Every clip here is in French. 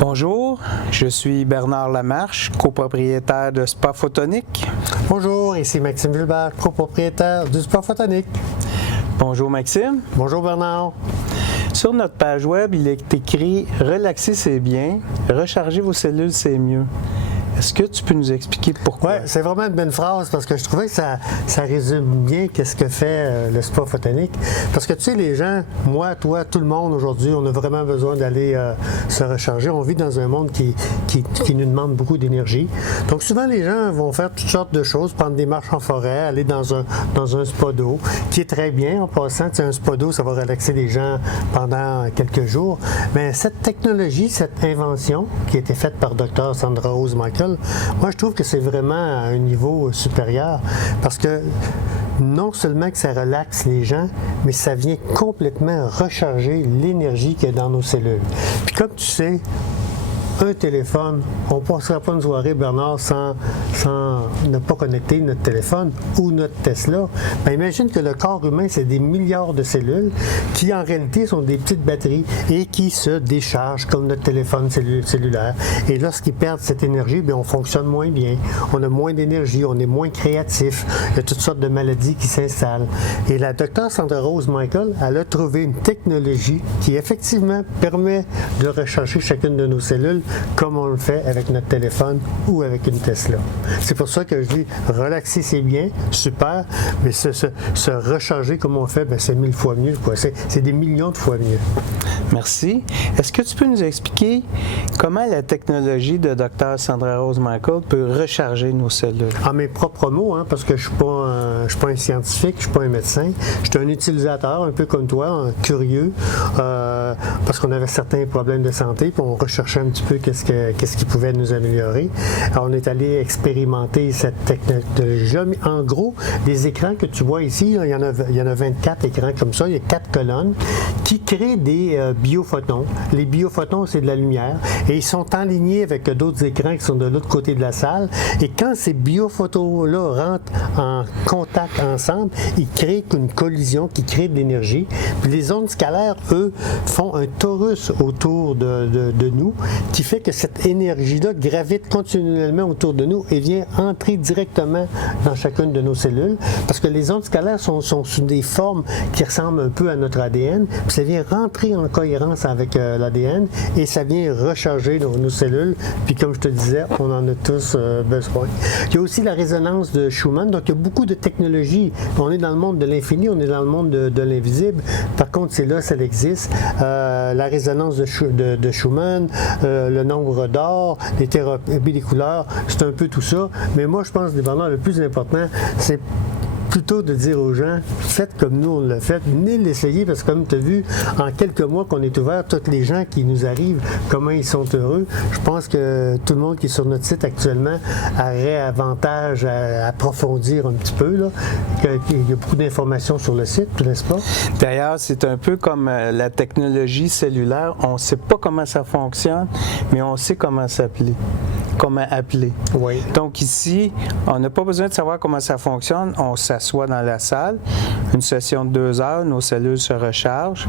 Bonjour, je suis Bernard Lamarche, copropriétaire de Spa Photonique. Bonjour, ici Maxime Vulbert, copropriétaire du Spa Photonique. Bonjour Maxime. Bonjour Bernard. Sur notre page web, il est écrit « Relaxer c'est bien, recharger vos cellules c'est mieux ». Est-ce que tu peux nous expliquer pourquoi? Oui, c'est vraiment une bonne phrase parce que je trouvais que ça résume bien qu'est-ce que fait le Spa Photonique. Parce que tu sais, les gens, moi, toi, tout le monde aujourd'hui, on a vraiment besoin d'aller se recharger. On vit dans un monde qui nous demande beaucoup d'énergie. Donc souvent, les gens vont faire toutes sortes de choses, prendre des marches en forêt, aller dans un spa d'eau, qui est très bien en passant. Tu sais, un spa d'eau, ça va relaxer les gens pendant quelques jours. Mais cette technologie, cette invention qui a été faite par Dr. Sandra Rose Michael, moi, je trouve que c'est vraiment à un niveau supérieur parce que non seulement que ça relaxe les gens, mais ça vient complètement recharger l'énergie qu'il y a dans nos cellules. Puis comme tu sais, un téléphone, on ne passera pas une soirée, Bernard, sans ne pas connecter notre téléphone ou notre Tesla. Bien, imagine que le corps humain, c'est des milliards de cellules qui, en réalité, sont des petites batteries et qui se déchargent comme notre téléphone cellulaire. Et lorsqu'ils perdent cette énergie, bien, on fonctionne moins bien, on a moins d'énergie, on est moins créatif. Il y a toutes sortes de maladies qui s'installent. Et la docteure Sandra Rose Michael, elle a trouvé une technologie qui, effectivement, permet de recharger chacune de nos cellules comme on le fait avec notre téléphone ou avec une Tesla. C'est pour ça que je dis, relaxer c'est bien, super, mais se recharger comme on fait, bien, c'est 1000 fois mieux, quoi. C'est des millions de fois mieux. Merci. Est-ce que tu peux nous expliquer comment la technologie de Dr. Sandra Rose Michael peut recharger nos cellules? En mes propres mots, hein, parce que je suis pas un scientifique, je suis pas un médecin, je suis un utilisateur, un peu comme toi, curieux, parce qu'on avait certains problèmes de santé, puis on recherchait un petit peu qu'est-ce qui pouvait nous améliorer. Alors, on est allé expérimenter cette technologie. En gros, les écrans que tu vois ici, là, il y en a 24 écrans comme ça, il y a 4 colonnes qui créent des biophotons. Les biophotons, c'est de la lumière et ils sont enlignés avec d'autres écrans qui sont de l'autre côté de la salle. Et quand ces biophotons-là rentrent en contact ensemble, ils créent une collision qui crée de l'énergie. Puis les ondes scalaires, eux, font un torus autour de nous qui fait que cette énergie-là gravite continuellement autour de nous et vient entrer directement dans chacune de nos cellules parce que les ondes scalaires sont sous des formes qui ressemblent un peu à notre ADN, puis ça vient rentrer en cohérence avec l'ADN et ça vient recharger nos cellules, puis comme je te disais, on en a tous besoin. Il y a aussi la résonance de Schumann, donc il y a beaucoup de technologies. On est dans le monde de l'infini, on est dans le monde de l'invisible. Par contre, c'est là, ça existe. La résonance de Schumann, le nombre d'or, les thérapies des couleurs, c'est un peu tout ça. Mais moi, je pense, dépendant, le plus important, c'est plutôt de dire aux gens, faites comme nous on l'a fait, venez l'essayer parce que comme tu as vu, en quelques mois qu'on est ouvert, tous les gens qui nous arrivent, comment ils sont heureux. Je pense que tout le monde qui est sur notre site actuellement aurait avantage à approfondir un petit peu. Là. Il y a beaucoup d'informations sur le site, n'est-ce pas? D'ailleurs, c'est un peu comme la technologie cellulaire. On ne sait pas comment ça fonctionne, mais on sait comment s'appeler. Comment appeler. Oui. Donc ici, on n'a pas besoin de savoir comment ça fonctionne. On s'assoit dans la salle. Une session de 2 heures, nos cellules se rechargent.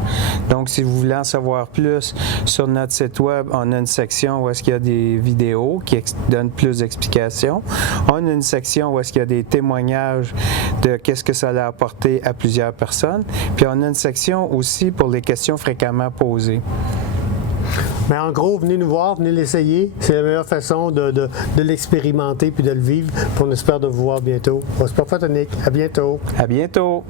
Donc, si vous voulez en savoir plus, sur notre site web, on a une section où est-ce qu'il y a des vidéos qui donnent plus d'explications. On a une section où est-ce qu'il y a des témoignages de qu'est-ce que ça a apporté à plusieurs personnes. Puis, on a une section aussi pour les questions fréquemment posées. Mais en gros, venez nous voir, venez l'essayer. C'est la meilleure façon de l'expérimenter puis de le vivre. Puis on espère de vous voir bientôt au Spa Photonique. À bientôt. À bientôt.